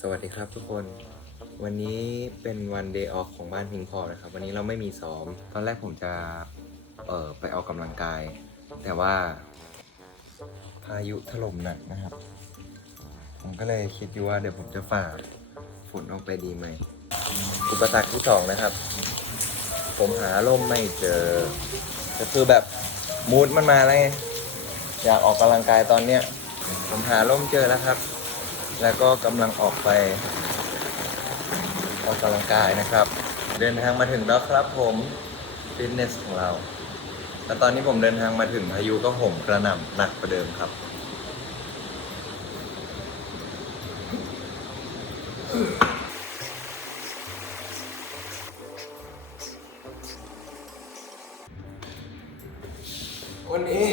สวัสดีครับทุกคน วันนี้เป็นวันเดย์ออฟของบ้านพิงพอนะครับ วันนี้เราไม่มีซ้อม ตอนแรกผมจะ เอ่อ ไปออกกำลังกาย แต่ว่า พายุถล่มหนักนะครับ ผมก็เลยคิดอยู่ว่าเดี๋ยวผมจะฝ่าฝนออกไปดีไหม อุปสรรคที่สองนะครับ ผมหาร่มไม่เจอ ก็คือแบบมูดมันมาแล้วไงอยากออกกำลังกายตอนเนี้ย ผมหาร่มเจอแล้วครับ แล้วก็กำลังออกไปออกกำลังกายนะครับ เดินทางมาถึงแล้วครับผมฟิตเนสของเราแล้วตอนนี้ผมเดินทางมาถึงพายุก็ห่มกระหน่ำหนักกว่าเดิมครับวันนี้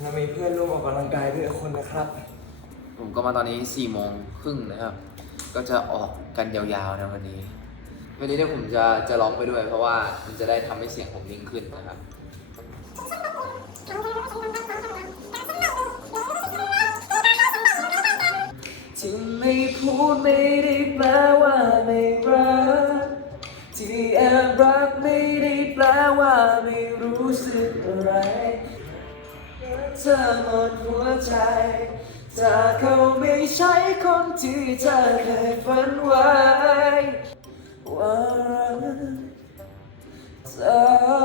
เรามีเพื่อนร่วมออกกำลังกายด้วยคนนะครับ ผมก็มาตอนนี้4ี่โมงครึ่งนะครับ ก็จะออกกันยาวๆนะวันนี้ วันนี้เนี่ยผมจะจะร้องไปด้วย เพราะว่ามันจะได้ทำให้เสียงผมนิ่งขึ้นนะครับที่ไม่พูดไม่ได้แปลว่าไม่รักที่แอบรักไม่ได้แปลว่าไม่รู้สึกอะไรเธอหมดหัวใจ ถ้าเขาไม่ใช่คนที่เธอเคยฝันไว้ว่ารักเธอ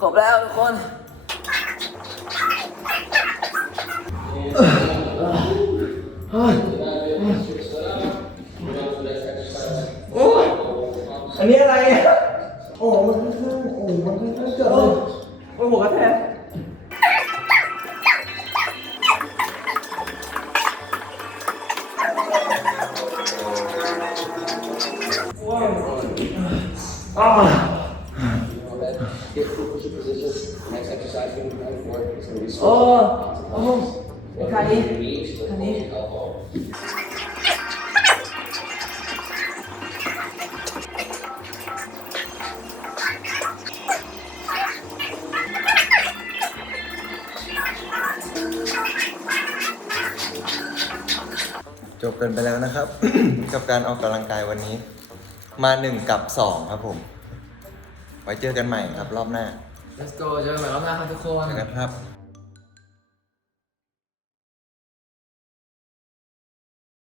ขอบแล้วทุกคนอันนี้อะไรอะโอ้มันค่อนข้างโอ้มันค่อนข้างเกิด โอ้โหกระแทกโอ้โอ้คานี้ค จบกันไปแล้วนะครับ กับการออกกำลังกายวันนี้ มาหนึ่งกับสองครับผม ไว้เจอกันใหม่ครับรอบหน้า let's go เจอกันใหม่รอบหน้าครับทุกคนเจอกันครับ